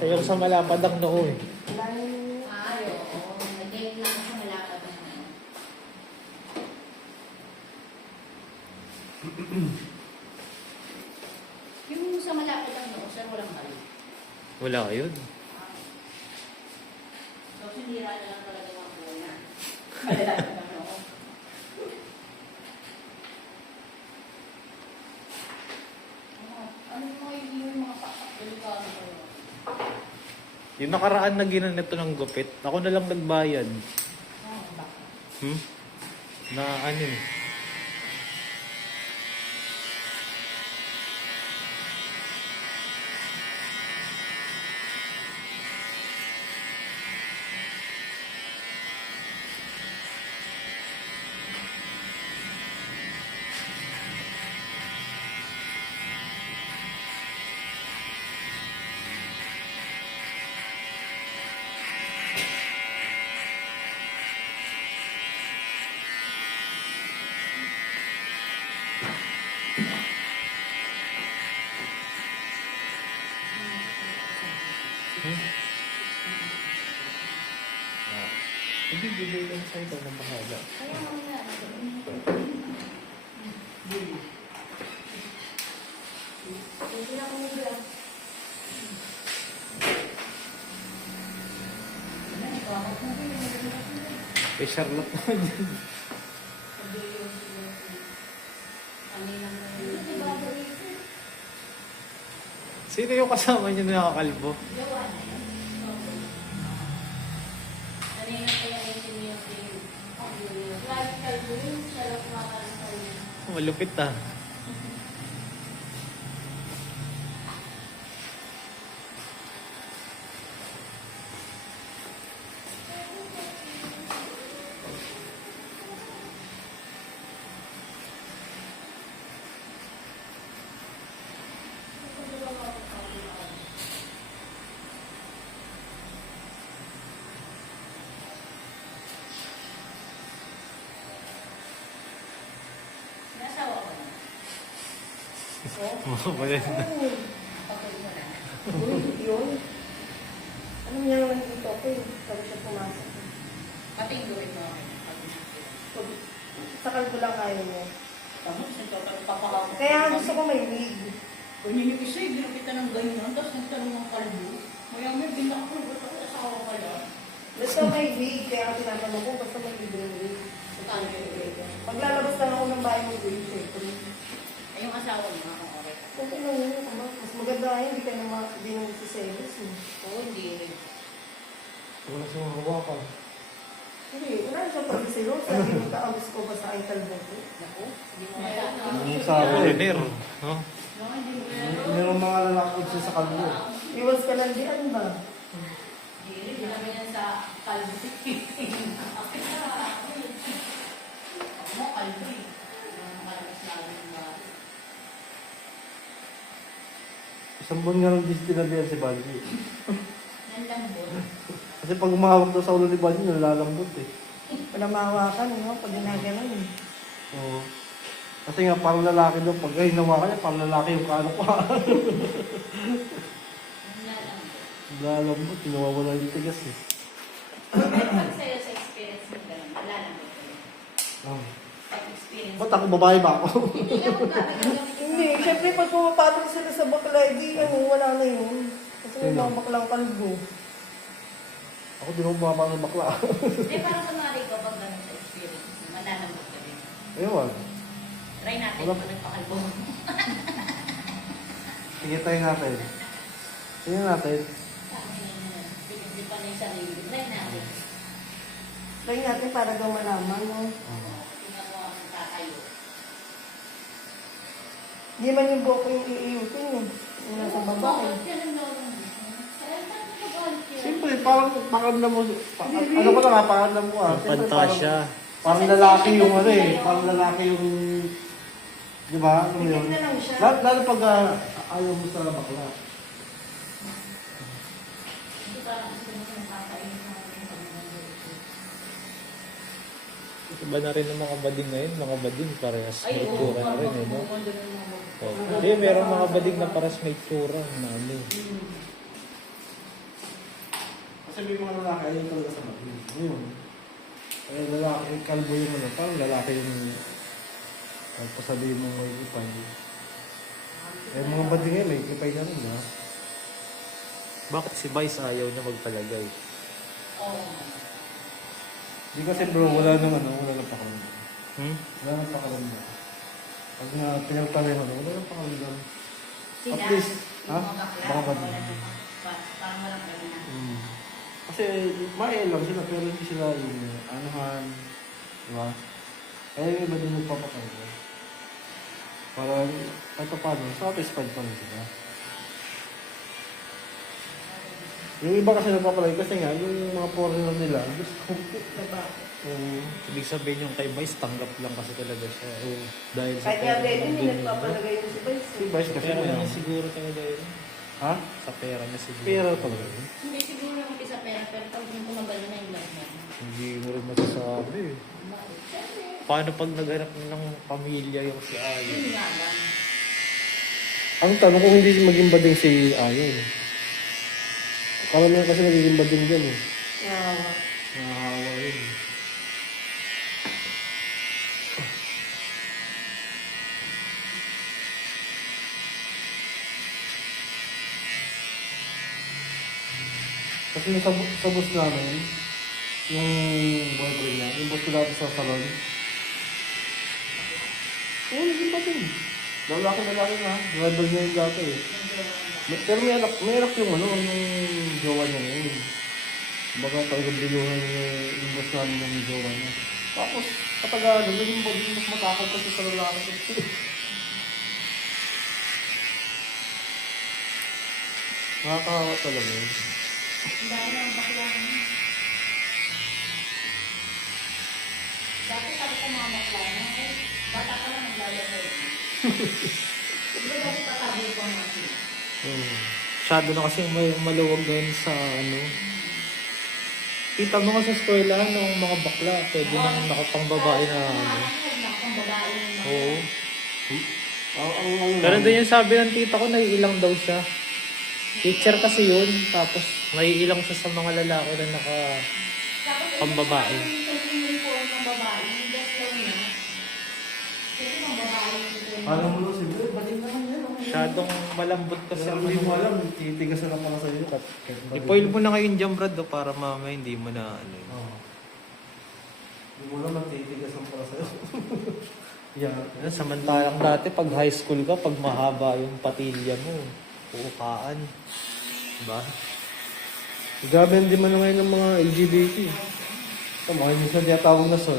Sayang sa malapad ang noo eh. Ay, oo. Nag-date lang sa malapad ang ano. Yung sa malapad ang noo, sir, walang balik. Wala yun. So, sinira na lang talaga yung buwan. Malapad ang noo. Ano yung mga delikado ko? Yung nakaraan na ginanito ng gupit, ako na lang nagbayad. Bakit? Na ano eh. Hindi, bigay lang sa ito ng bahala. Kaya mo na. Hindi na kami bilang. Eh, Charlotte naman yan. Sino yung kasama niyo na nakakalbo? Malupit ah. Mabalit na. Yun. Anong niya naman dito ako eh. Sabi siya pumasok. Pati yung gawin mo. Sa kalbo lang kaya niya. Tapos ito, papakawin. Kaya gusto ko may wig. Ganyan yung isa, ginapita ng ganyan, tapos nagtanong ng kalbo. Maya may binakro, ba't ako asawa ka lang? Basta may wig, kaya tinatanong ko, basta may libre wig. Saan yung wig? Paglalabas lang ako ng bahay ng wig, syempre. Ay, yung asawa mo, okay. Okay lang yun, ama. Mas maganda nga yun, hindi ka naman nagsiselos. Oo, hindi. Wala siyang hawakan. Hindi, wala na siyang pag-selos. Sabi mo, kaabos ko ba sa aking kalbo ko? Naku, hindi mo kaya. Yung sabi, Foreigner. No? No, hindi mo kaya. mayroong mga lalaki siya sa kalbo. Iwas ka lang diyan ba? Hindi naman yan sa kalbo. Ako mo, kalbo eh. Yung kalbo sa amin ba? Isang buwan nga lang din tinabihan si Banji. Nalambot. Kasi pag umahawak daw sa ulo ni Banji, nalalambot eh. Wala mahawakan, no? Pag ginaganon eh. Oo. Kasi nga parang lalaki daw, pag hinawakan niya, parang lalaki yung kaano pa. Nalambot. Nalalambot, nawawala yung tigas eh. Pag sa'yo sa experience mo ganun, nalalambot kayo. Oh. Pag experience Ba't ako, babae ba ako? Hindi ka magkakagamit. Hindi, syempre pag pumapatol sila sa bakla, di ano, wala na yun. Kasi may Sino? mga baklang kalbo. Ako di mo bumaba ng bakla. Eh, parang kunwari ko pag ganun sa experience mo, mananambot ka din. Ewan. Try natin Wala. kung nagpakalbo. Sige tayo natin. Sige natin. Hindi pa na yung sarili. Try natin. Try natin para daw malaman, no? Tingnan mo ang kakayo. Hindi man yung buhok ko yung iiyutin eh. Yung nasa baba eh. Siyempre, parang pakiramdam mo, ano ko lang ha, pakiramdam ko ha. Yung pantasya. Parang lalaki yung ano eh, parang lalaki yung, di ba? Ano yun? Pitik na lang siya. Lalo pag ayaw mo sa bakla. Iba na rin ng mga bading ngayon. Mga bading parehas may Ay, oo. tura na rin. Eh, no? Oo. Oh. Hindi, merong mga bading na parehas may tura. Na ano. Kasi may mga lalaki ayaw talaga sa bading. Ngayon, kaya lalaki, kalbo yung ano, parang lalaki yung pagpasabihin mo may ipay. Eh mga bading ngayon, may ipay na rin, ha? Bakit si Vice ayaw na magpalagay? Oo. Di kasi bro, wala nang ano, wala nang pakalamdan. Hmm? Wala nang pakalamdan. Pag na pinagpareho na, wala nang pakalamdan. Sila, At least, ha? yung mga bakla, Baka ba? wala nang parang walang ganun na. Kasi maya lang sila, pero hindi sila yung anuhan. Diba? Kaya yung iba din nagpapakalamdan. Para kahit paano, satisfied pa rin sila. Yung iba kasi nagpapalagay kasi nga, yung mga foreigner nila, gusto kong Ibig sabihin yung kay Vice, tanggap lang kasi talaga siya. Dahil sa Kahit nga pera din, ng hindi din nagpapalagay yung si Vice. si Vice kasi Pera ano. niya siguro talaga yun. Ha? Sa pera niya siguro. Pera talaga yun. Hindi siguro yung isa pera, pero pag yung tumagal na yung blood niya. Hindi mo rin masasabi. Siyempre, Paano pag naghanap ng pamilya yung si Ayon? yun nga lang. Ang tanong kung hindi maging bading si Ayon. Karamihan kasi nagiging bading dyan eh. Yeah. Nakahawa yun. Kasi yung sa bus namin, yung boyfriend niya, yung bus ko dati sa salon. Oo, naging bading. Lalaki na. Driver niya yung dati eh. Pero may anak yung ano, yung jowa niya ngayon. Baga talagang biluhan yung boss namin yung jowa niya. Tapos, katagal, naging bading mas matakot kasi sa lalaki. Nakakahawa talaga yun. Ang dami ng bakla niya. Dati sabi ko mga bakla niya, eh, bata ka lang naglalagay. Diba dati patabi ko nga sila. Masyado na kasi may maluwag doon sa ano. Kita mo nga sa eskwelahan ng mga bakla, pwede nang nakapangbabae na ano. Nakapangbabae yung mga- Oo. Ang Pero doon yung sabi ng tita ko, naiilang daw siya. Teacher kasi yun, tapos naiilang siya sa mga lalaki na naka... Tapos, Pambabae. yung uniform ng babae, yung dress daw niya. Kasi ng babae yung uniform. Alam mo na siguro, bading naman yan. Masyadong malambot kasi Kasi ang hindi mo ano. alam, titigas na lang pala sa'yo. I-foil mo na ngayon dyan, Brad, para mamaya hindi mo na ano yun. Oo. Hindi mo alam, titigas na pala sa'yo. Yeah. Samantalang dati, pag high school ka, pag mahaba yung patilya mo, uukaan. Diba? Grabe hindi man ngayon ng mga LGBT. Ito, mga hindi na tiyatawag na sir.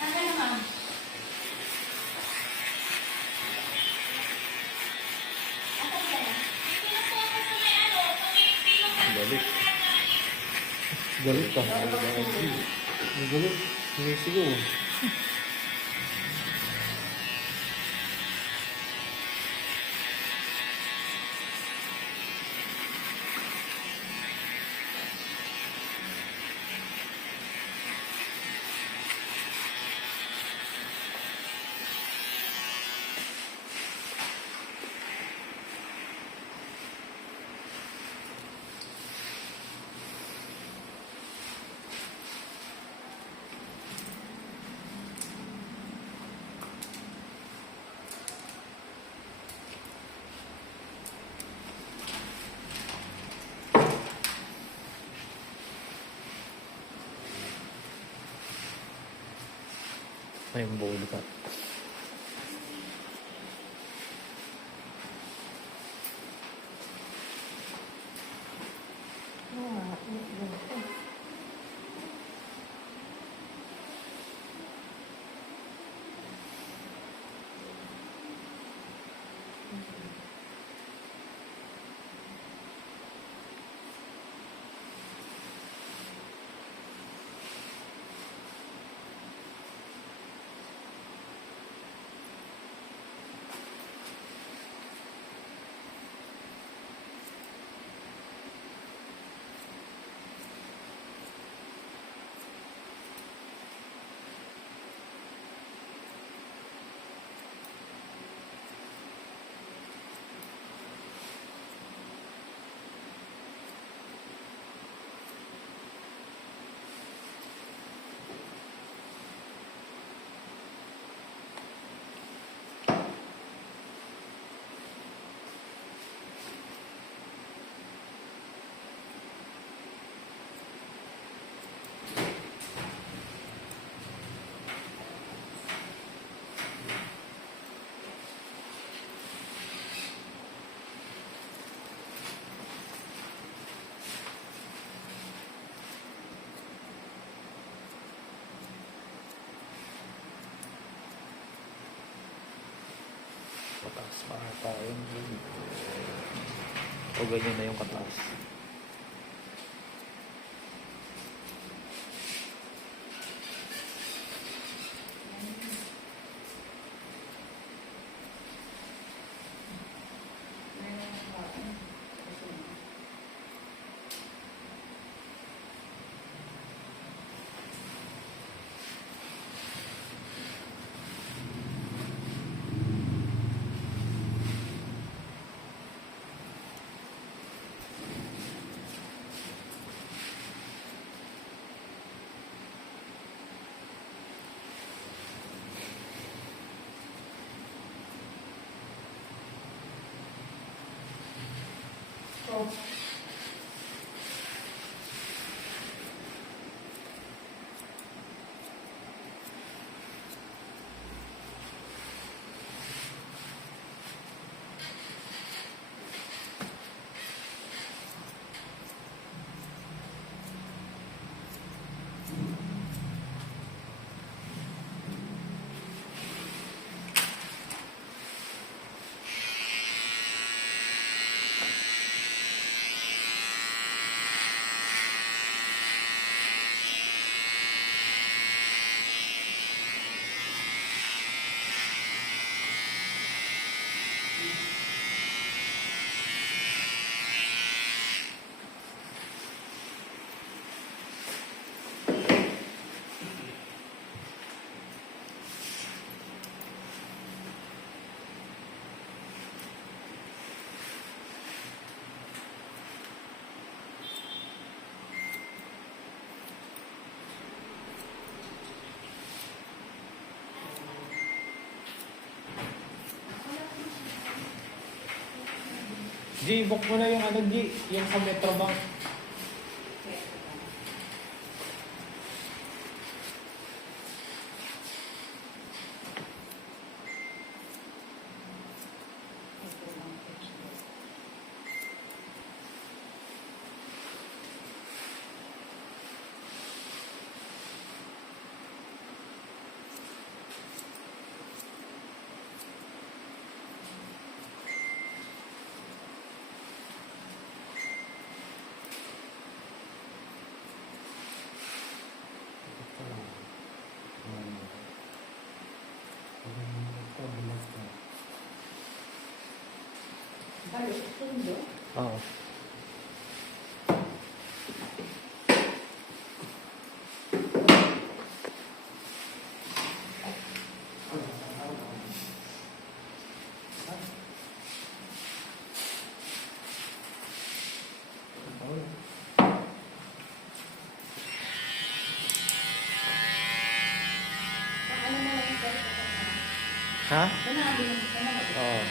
Ano naman? Galit. Galit ka. Galit. Hindi siguro. May bowl ka. Mataas pa ata yun. O ganyan na yung kataas. Oh. G, book mo na yung ano, G, yung sa Metrobank. Balo, sundo. Oo. Ano mo lang yung balik? Ha? Sinabi mo, sinabi. Oo.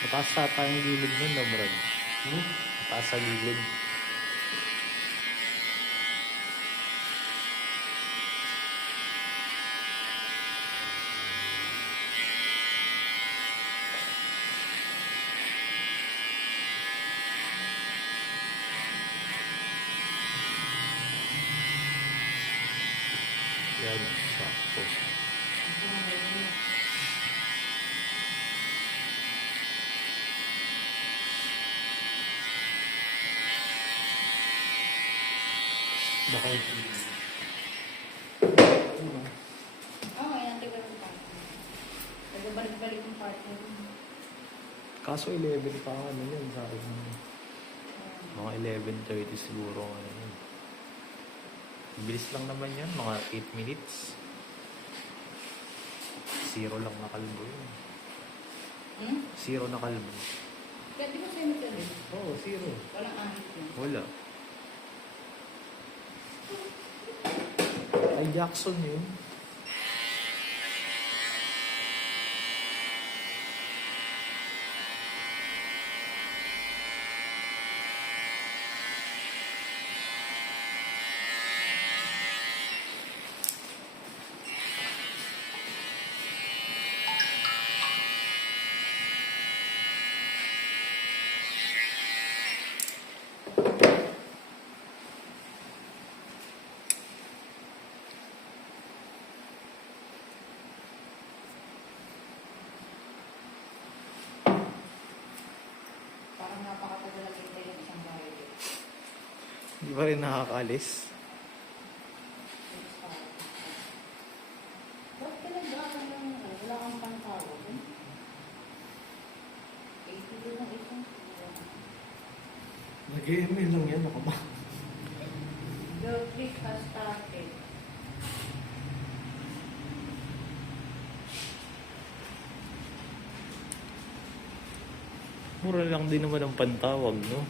Mataas ata yung gilid nun, no, Brad? Mataas sa gilid. Yan, sakto. Baka Oo, yan, tignan mo pa. Nagbabalik-balik yung partner. kaso 11 pa ano yun sa akin. Mga 11:30 siguro ano yun. Bilis lang naman yan, mga 8 minutes. 0 lang na kalbo yun. Hmm? 0 na kalbo. Kaya di ba cemetery? Oo, 0. Walang ahit yun. Wala. Ay, Jackson yun. Di ba rin nakakaalis? Ba't ka nag-aaral ng wala kang pantawag? 82 ng isang Nag-email lang yan, ako ba? Your trip has started. Mura lang din naman ang pantawag, no?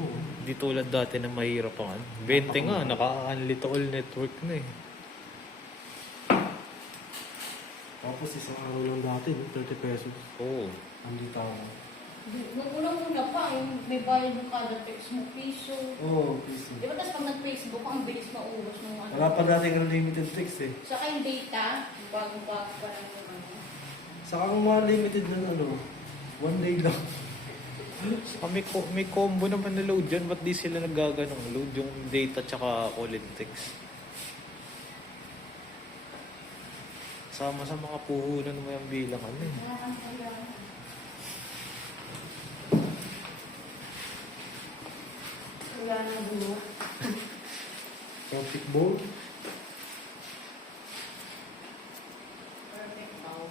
Oo. Di tulad dati na mahirap ang ano. 20 nga, naka-unlittle network na eh. Tapos isang araw lang dati, no? 30 pesos. Oo. Hindi tao. Nung unang-una pa, yung may bayad ng kada text mo, piso. Oo, PC. Di ba tapos pag nag-Facebook, ang bilis maubos ng ano. Wala pa dating unlimited text eh. Saka yung data, bago-bago pa lang yung ano. Saka kung mga limited na ano, 1 day lang. May combo naman na load dyan. Ba't di sila nagaganong load yung data tsaka call and text? Sama sa mga puhunan mo yung bilang ano eh. Wala kang kailangan. Wala na bunga. Traffic board. Perfect now.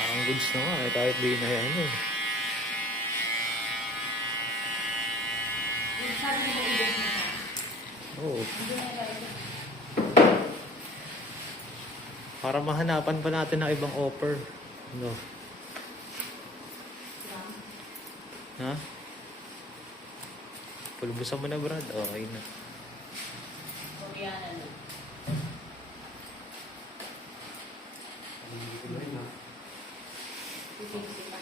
Parang goods na nga eh, kahit di na yan eh. Yung sabi mo ba ubos mo pa? Oo. Hindi na tayo. Para mahanapan pa natin ng ibang offer. No. Ha? Pulubusan mo na, Brad. Okay na. Koreana na. Hindi ko na yun, ha? Sisig pa.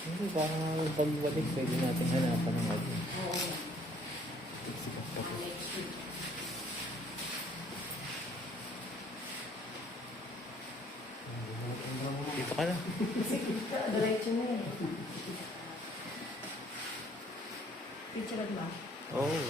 Hindi, parang pagbalik, pwede natin hanapan ng ano. Oo. Sikat ka Ang po. next week. Dito ka na. Diretso na yan. Picture ba? Oo.